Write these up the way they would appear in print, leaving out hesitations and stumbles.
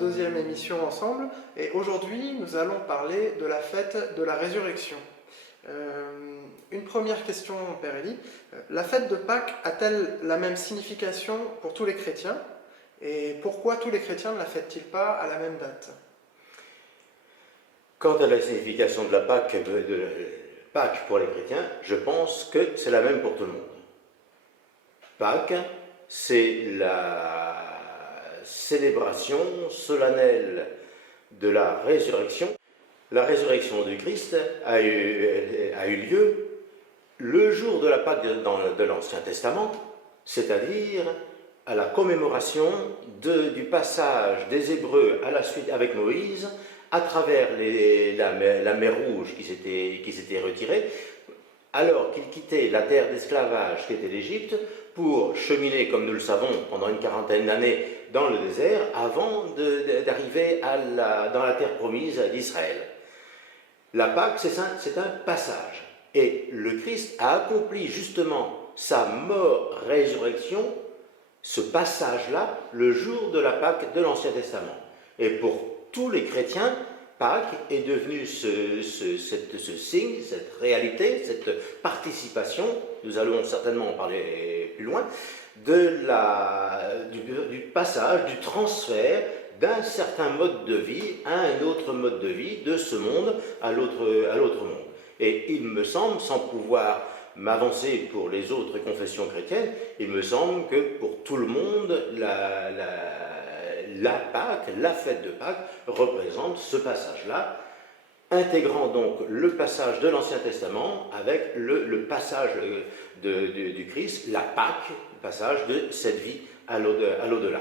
Deuxième émission ensemble, et aujourd'hui nous allons parler de la fête de la résurrection. Une première question, Père Élie. La fête de Pâques a-t-elle la même signification pour tous les chrétiens, et pourquoi tous les chrétiens ne la fêtent-ils pas à la même date? Quant à la signification de la Pâques, Pâques pour les chrétiens, je pense que c'est la même pour tout le monde. Pâques, c'est la célébration solennelle de la résurrection. La résurrection du Christ a eu lieu le jour de la Pâque de l'Ancien Testament, c'est-à-dire à la commémoration du passage des Hébreux à la suite avec Moïse à travers la mer Rouge qui s'était retirée, alors qu'ils quittaient la terre d'esclavage qui était l'Égypte pour cheminer, comme nous le savons, pendant une quarantaine d'années dans le désert, avant d'arriver dans la terre promise d'Israël. La Pâque, c'est un passage. Et le Christ a accompli justement sa mort-résurrection, ce passage-là, le jour de la Pâque de l'Ancien Testament. Et pour tous les chrétiens, Pâques est devenu ce signe, cette réalité, cette participation, nous allons certainement en parler plus loin, du passage, du transfert d'un certain mode de vie à un autre mode de vie, de ce monde à l'autre monde. Et il me semble, sans pouvoir m'avancer pour les autres confessions chrétiennes, il me semble que pour tout le monde, la Pâque, la fête de Pâques, représente ce passage-là, intégrant donc le passage de l'Ancien Testament avec le passage du Christ, la Pâque, le passage de cette vie à l'au-delà.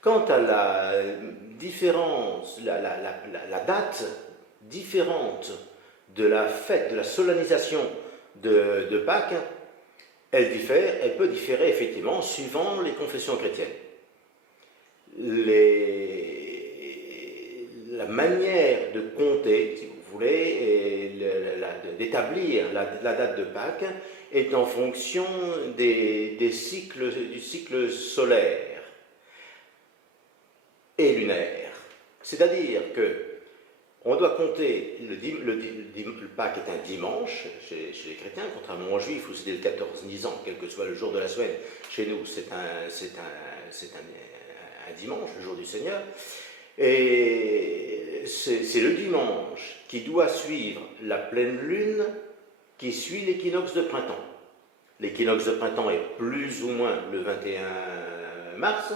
Quant à la différence, la date différente de la fête, de la solennisation de Pâques, elle peut différer effectivement suivant les confessions chrétiennes. La manière de compter, si vous voulez, d'établir la date de Pâques est en fonction du cycle solaire et lunaire. C'est-à-dire que on doit compter, le Pâques est un dimanche chez les chrétiens, contrairement aux juifs où c'était le 14 Nisan, quel que soit le jour de la semaine. Chez nous, c'est un dimanche, le jour du Seigneur. Et c'est le dimanche qui doit suivre la pleine lune qui suit l'équinoxe de printemps. L'équinoxe de printemps est plus ou moins le 21 mars.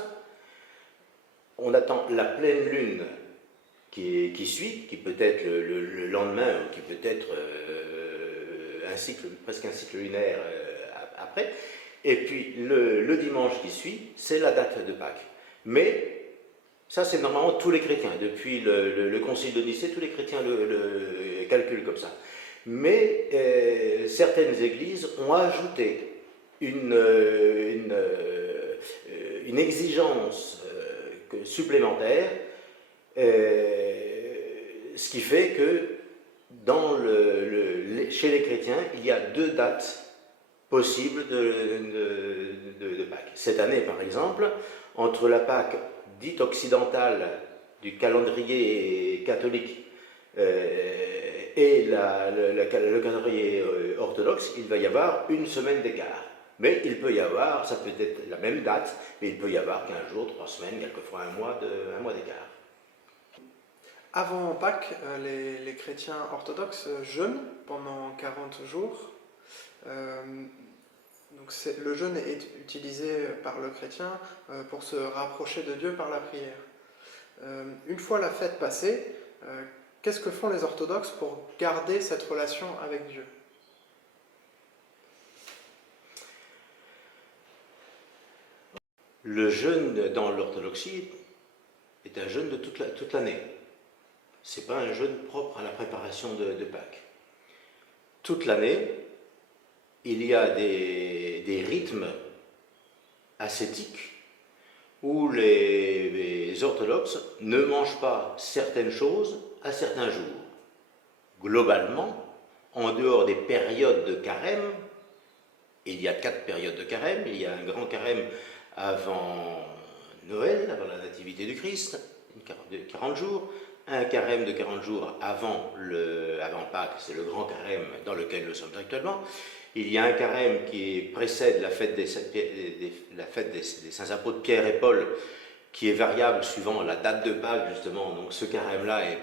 On attend la pleine lune qui suit, qui peut être le lendemain, ou qui peut être presque un cycle lunaire après. Et puis le dimanche qui suit, c'est la date de Pâques. Mais ça, c'est normalement tous les chrétiens. Depuis le concile de Nicée, tous les chrétiens le calculent comme ça. Mais certaines églises ont ajouté une exigence supplémentaire, ce qui fait que chez les chrétiens, il y a 2 dates possibles de Pâques. Cette année, par exemple, entre la Pâque dite occidentale du calendrier catholique et le calendrier orthodoxe, il va y avoir une semaine d'écart. Mais il peut y avoir, ça peut être la même date, mais il peut y avoir 15 jours, 3 semaines, quelquefois un mois d'écart. Avant Pâques, les chrétiens orthodoxes jeûnent pendant 40 jours. Donc le jeûne est utilisé par le chrétien pour se rapprocher de Dieu par la prière. Une fois la fête passée, qu'est-ce que font les orthodoxes pour garder cette relation avec Dieu? Le jeûne dans l'orthodoxie est un jeûne de toute l'année. Ce n'est pas un jeûne propre à la préparation de Pâques. Toute l'année, il y a des rythmes ascétiques où les orthodoxes ne mangent pas certaines choses à certains jours. Globalement, en dehors des périodes de carême, il y a 4 périodes de carême. Il y a un grand carême avant Noël, avant la nativité du Christ, de 40 jours. Un carême de 40 jours avant Pâques, c'est le grand carême dans lequel nous sommes actuellement. Il y a un carême qui précède la fête des saints apôtres Pierre et Paul, qui est variable suivant la date de Pâques, justement. Donc ce carême-là est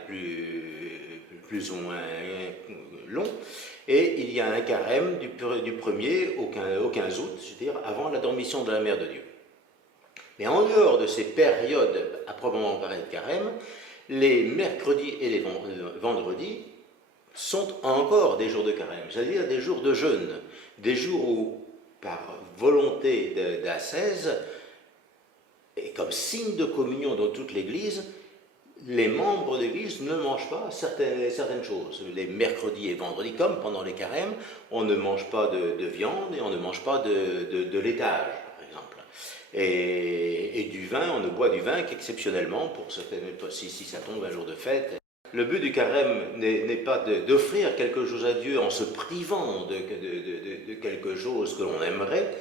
plus ou moins long. Et il y a un carême du 1er au 15 août, c'est-à-dire avant la dormition de la Mère de Dieu. Mais en dehors de ces périodes à proprement parler de carême, les mercredis et les vendredis sont encore des jours de carême, c'est-à-dire des jours de jeûne, des jours où, par volonté d'ascèse, et comme signe de communion dans toute l'Église, les membres de l'Église ne mangent pas certaines choses. Les mercredis et vendredis, comme pendant les carèmes, on ne mange pas de viande et on ne mange pas de laitage, par exemple. Et du vin, on ne boit du vin qu'exceptionnellement, si ça tombe un jour de fête. Le but du carême n'est pas d'offrir quelque chose à Dieu en se privant de quelque chose que l'on aimerait,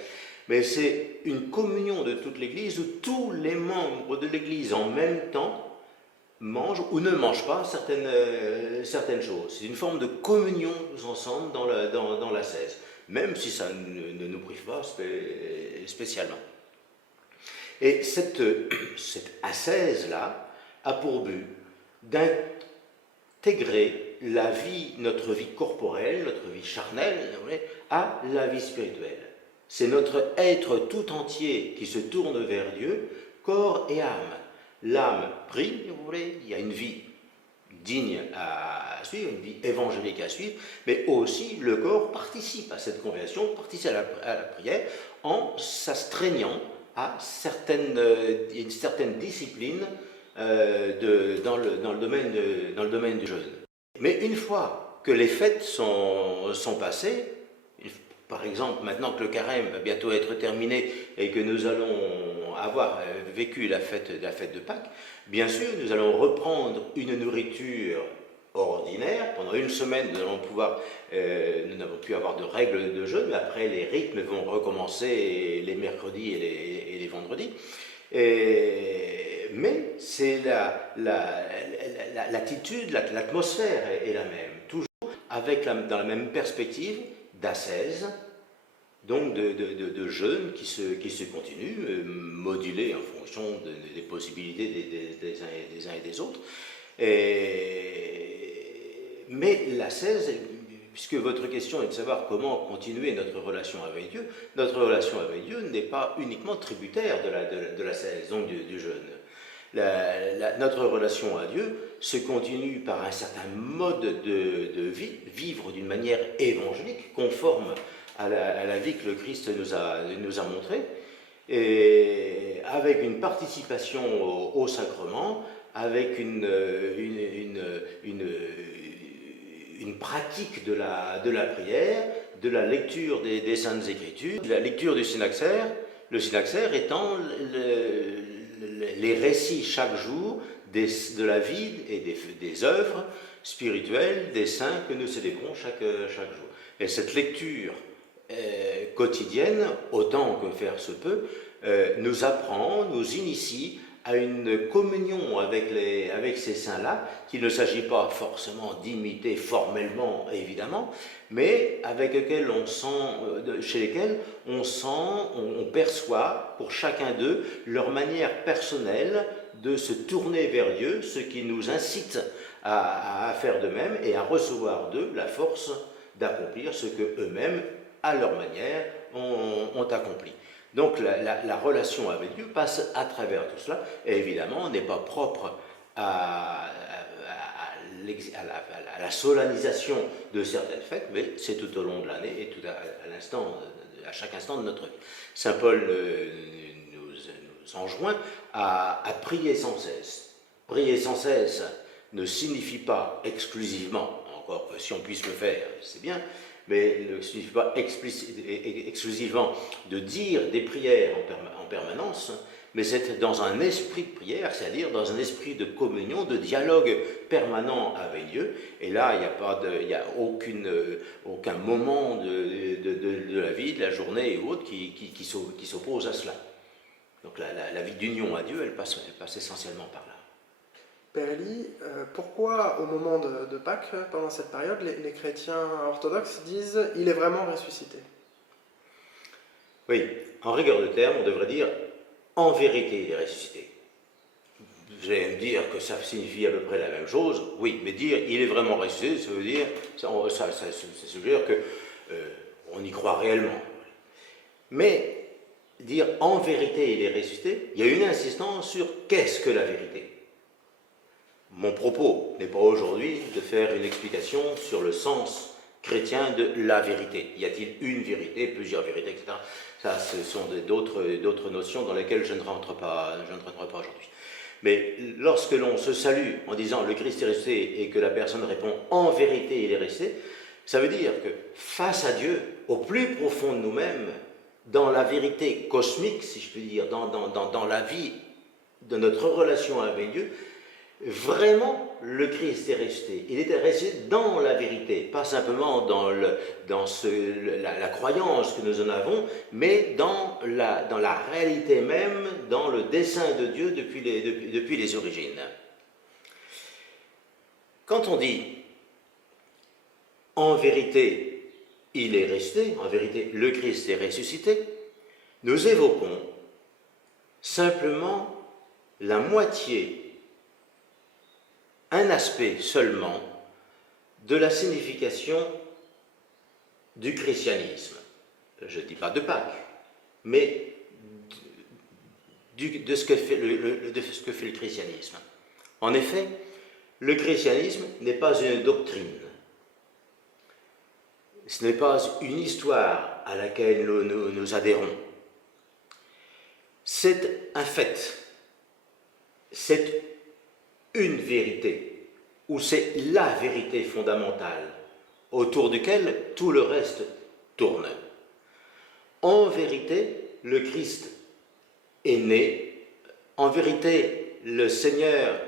mais c'est une communion de toute l'Église où tous les membres de l'Église en même temps mangent ou ne mangent pas certaines choses. C'est une forme de communion tous ensemble dans l'ascèse, même si ça ne nous prive pas spécialement. Et cette ascèse-là a pour but d'intégrer notre vie corporelle, notre vie charnelle, à la vie spirituelle. C'est notre être tout entier qui se tourne vers Dieu, corps et âme. L'âme prie, vous voulez, il y a une vie digne à suivre, une vie évangélique à suivre, mais aussi le corps participe à cette conversion, participe à la prière en s'astreignant à une certaine discipline dans le domaine du jeûne. Mais une fois que les fêtes sont passées, par exemple, maintenant que le carême va bientôt être terminé et que nous allons avoir vécu la fête de Pâques, bien sûr, nous allons reprendre une nourriture ordinaire. Pendant une semaine, nous n'avons pu avoir de règles de jeûne, mais après, les rythmes vont recommencer les mercredis et les vendredis. Mais c'est l'attitude, l'atmosphère est la même, toujours dans la même perspective d'ascèse, donc de jeûne qui se continue, modulé en fonction des possibilités des uns et des autres. Mais l'ascèse, puisque votre question est de savoir comment continuer notre relation avec Dieu n'est pas uniquement tributaire de l'ascèse, donc du jeûne. Notre relation à Dieu se continue par un certain mode de vie, vivre d'une manière évangélique, conforme à la vie que le Christ nous a montrée, et avec une participation au sacrement, avec une pratique de la prière, de la lecture des Saintes Écritures, de la lecture du Synaxaire, le Synaxaire étant les récits chaque jour de la vie et des œuvres spirituelles des saints que nous célébrons chaque jour. Et cette lecture quotidienne, autant que faire se peut, nous apprend, nous initie à une communion avec ces saints-là, qu'il ne s'agit pas forcément d'imiter formellement, évidemment, mais chez lesquels on perçoit pour chacun d'eux leur manière personnelle de se tourner vers Dieu, ce qui nous incite à faire de même et à recevoir d'eux la force d'accomplir ce que eux-mêmes, à leur manière, ont accompli. Donc la relation avec Dieu passe à travers tout cela, et évidemment, on n'est pas propre à la solennisation de certaines fêtes, mais c'est tout au long de l'année et à chaque instant de notre vie. Saint Paul nous enjoint à prier sans cesse. Prier sans cesse ne signifie pas exclusivement, encore que si on puisse le faire, c'est bien, mais ne signifie pas exclusivement de dire des prières en permanence, mais c'est dans un esprit de prière, c'est-à-dire dans un esprit de communion, de dialogue permanent avec Dieu. Et là, il n'y a aucun moment de la vie, de la journée ou autre qui s'oppose à cela. Donc la vie d'union à Dieu, elle passe essentiellement par là. Père Élie, pourquoi au moment de Pâques, pendant cette période, les chrétiens orthodoxes disent « il est vraiment ressuscité » ? Oui, en rigueur de terme, on devrait dire « en vérité, il est ressuscité ». Vous allez me dire que ça signifie à peu près la même chose. Oui, mais dire « il est vraiment ressuscité », ça veut dire que on y croit réellement. Mais dire « en vérité, il est ressuscité », il y a une insistance sur « qu'est-ce que la vérité ?» Mon propos n'est pas aujourd'hui de faire une explication sur le sens chrétien de la vérité. Y a-t-il une vérité, plusieurs vérités, etc. Ça, ce sont d'autres notions dans lesquelles je ne rentre pas aujourd'hui. Mais lorsque l'on se salue en disant « le Christ est ressuscité » et que la personne répond « en vérité, il est ressuscité », ça veut dire que face à Dieu, au plus profond de nous-mêmes, dans la vérité cosmique, si je puis dire, dans la vie de notre relation avec Dieu, vraiment, le Christ est ressuscité. Il était ressuscité dans la vérité, pas simplement dans la croyance que nous en avons, mais dans la réalité même, dans le dessein de Dieu depuis les origines. Quand on dit « en vérité, il est ressuscité », en vérité, le Christ est ressuscité, nous évoquons simplement la moitié, un aspect seulement de la signification du christianisme. Je ne dis pas de Pâques, mais de ce que fait le christianisme. En effet, le christianisme n'est pas une doctrine. Ce n'est pas une histoire à laquelle nous adhérons. C'est un fait. C'est une vérité, ou c'est la vérité fondamentale, autour duquel tout le reste tourne. En vérité, le Christ est né. En vérité, le Seigneur,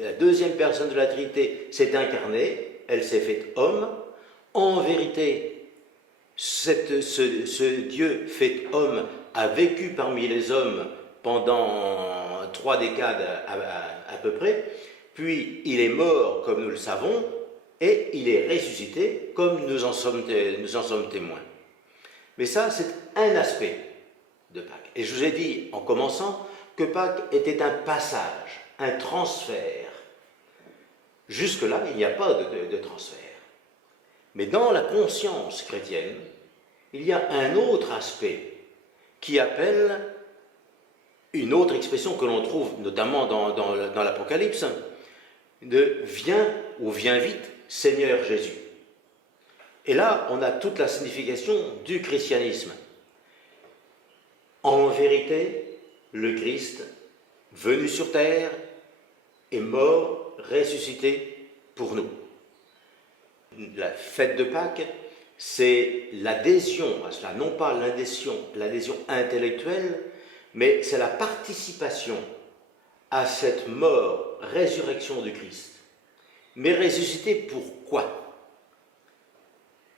la deuxième personne de la Trinité, s'est incarnée, elle s'est faite homme. En vérité, ce Dieu fait homme a vécu parmi les hommes pendant 3 décades à peu près, puis il est mort comme nous le savons, et il est ressuscité comme nous en sommes témoins. Mais ça, c'est un aspect de Pâques. Et je vous ai dit en commençant que Pâques était un passage, un transfert. Jusque-là, il n'y a pas de transfert. Mais dans la conscience chrétienne, il y a un autre aspect qui appelle une autre expression que l'on trouve notamment dans l'Apocalypse, de « viens » ou « viens vite, Seigneur Jésus ». Et là, on a toute la signification du christianisme. En vérité, le Christ, venu sur terre, est mort, ressuscité pour nous. La fête de Pâques, c'est l'adhésion à cela, non pas l'adhésion intellectuelle, mais c'est la participation à cette mort, résurrection du Christ. Mais ressuscité pourquoi?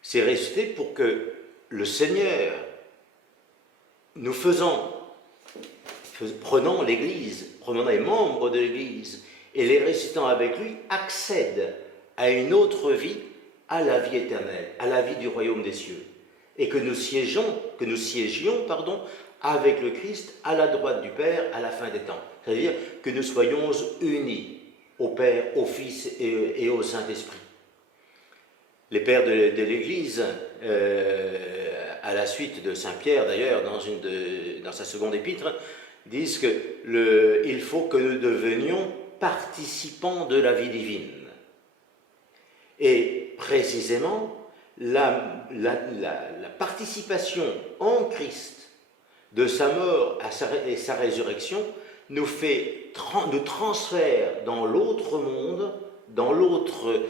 C'est ressuscité pour que le Seigneur, prenant l'Église, prenant les membres de l'Église et les ressuscitant avec lui, accède à une autre vie, à la vie éternelle, à la vie du royaume des cieux. Et que nous siégions avec le Christ à la droite du Père à la fin des temps. C'est-à-dire que nous soyons unis au Père, au Fils et au Saint-Esprit. Les pères de l'Église, à la suite de Saint Pierre d'ailleurs, dans sa seconde épître, disent qu'il faut que nous devenions participants de la vie divine. Et précisément, la participation en Christ de sa mort et sa résurrection, nous transfère dans l'autre monde, dans l'autre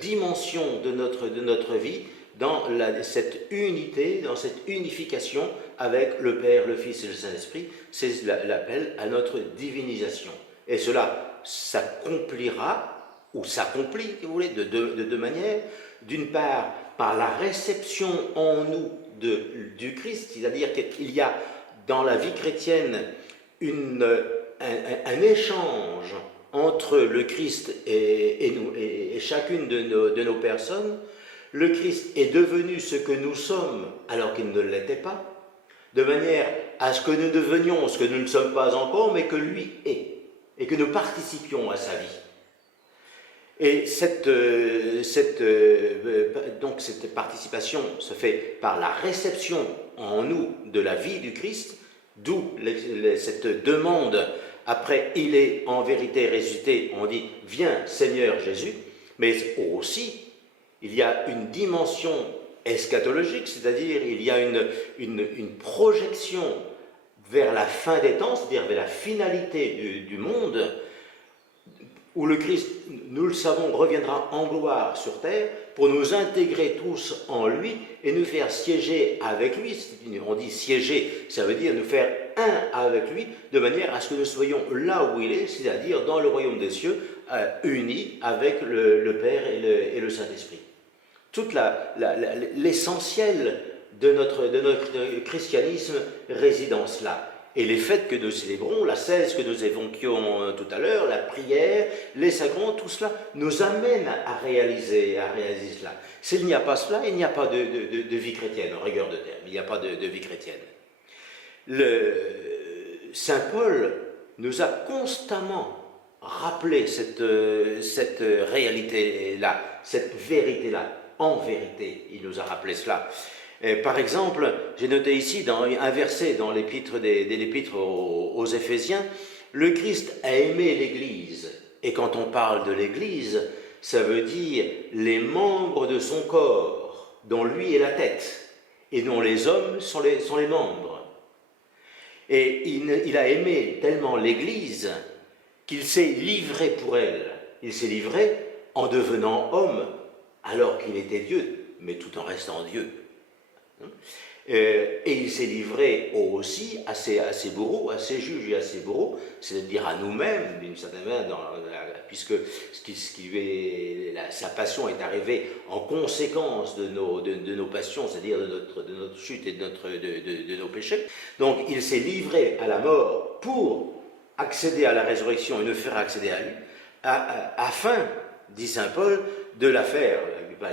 dimension de notre vie, dans cette unité, dans cette unification avec le Père, le Fils et le Saint-Esprit. C'est l'appel à notre divinisation. Et cela s'accomplira, ou s'accomplit, si vous voulez, de deux manières. D'une part, par la réception en nous du Christ, c'est-à-dire qu'il y a dans la vie chrétienne un échange entre le Christ et nous, et chacune de nos personnes. Le Christ est devenu ce que nous sommes alors qu'il ne l'était pas, de manière à ce que nous devenions ce que nous ne sommes pas encore, mais que lui est, et que nous participions à sa vie. Et donc cette participation se fait par la réception en nous de la vie du Christ, d'où cette demande. Après, il est en vérité ressuscité, on dit « Viens Seigneur Jésus », mais aussi il y a une dimension eschatologique, c'est-à-dire il y a une projection vers la fin des temps, c'est-à-dire vers la finalité du monde, où le Christ, nous le savons, reviendra en gloire sur terre pour nous intégrer tous en lui et nous faire siéger avec lui. On dit siéger, ça veut dire nous faire un avec lui, de manière à ce que nous soyons là où il est, c'est-à-dire dans le royaume des cieux, unis avec le Père et le Saint-Esprit. Tout l'essentiel de notre christianisme réside en cela. Et les fêtes que nous célébrons, la 16 que nous évoquions tout à l'heure, la prière, les sacrements, tout cela nous amène à réaliser cela. S'il n'y a pas cela, il n'y a pas de vie chrétienne, en rigueur de terme, il n'y a pas de vie chrétienne. Saint Paul nous a constamment rappelé cette réalité-là, cette vérité-là. En vérité, il nous a rappelé cela. Par exemple, j'ai noté ici un verset dans l'épître aux Éphésiens, le Christ a aimé l'Église. Et quand on parle de l'Église, ça veut dire les membres de son corps, dont lui est la tête, et dont les hommes sont les membres. Et il a aimé tellement l'Église qu'il s'est livré pour elle. Il s'est livré en devenant homme, alors qu'il était Dieu, mais tout en restant Dieu. Et il s'est livré aussi à ses bourreaux, à ses juges et à ses bourreaux, c'est-à-dire à nous-mêmes, d'une certaine manière, puisque sa passion est arrivée en conséquence de nos passions, c'est-à-dire de notre chute et de nos péchés. Donc il s'est livré à la mort pour accéder à la résurrection et nous faire accéder à lui, afin, dit saint Paul, de la faire,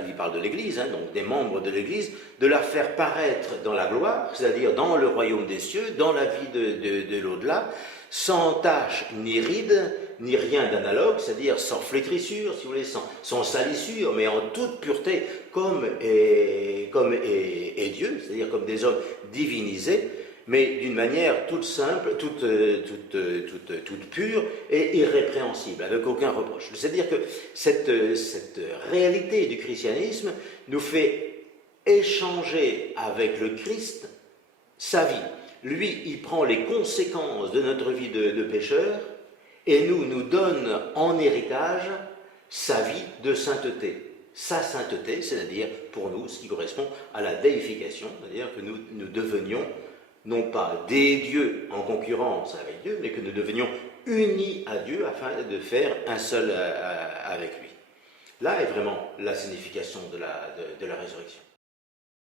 il parle de l'Église, donc des membres de l'Église, de la faire paraître dans la gloire, c'est-à-dire dans le royaume des cieux, dans la vie de l'au-delà, sans tache ni ride, ni rien d'analogue, c'est-à-dire sans flétrissure, si vous voulez, sans salissure, mais en toute pureté, comme est Dieu, c'est-à-dire comme des hommes divinisés, mais d'une manière toute simple, toute pure et irrépréhensible, avec aucun reproche. C'est-à-dire que cette réalité du christianisme nous fait échanger avec le Christ sa vie. Lui, il prend les conséquences de notre vie de pécheur et nous donne en héritage sa vie de sainteté. Sa sainteté, c'est-à-dire pour nous ce qui correspond à la déification, c'est-à-dire que nous devenions non pas des dieux en concurrence avec Dieu, mais que nous devenions unis à Dieu afin de faire un seul avec lui. Là est vraiment la signification de la résurrection.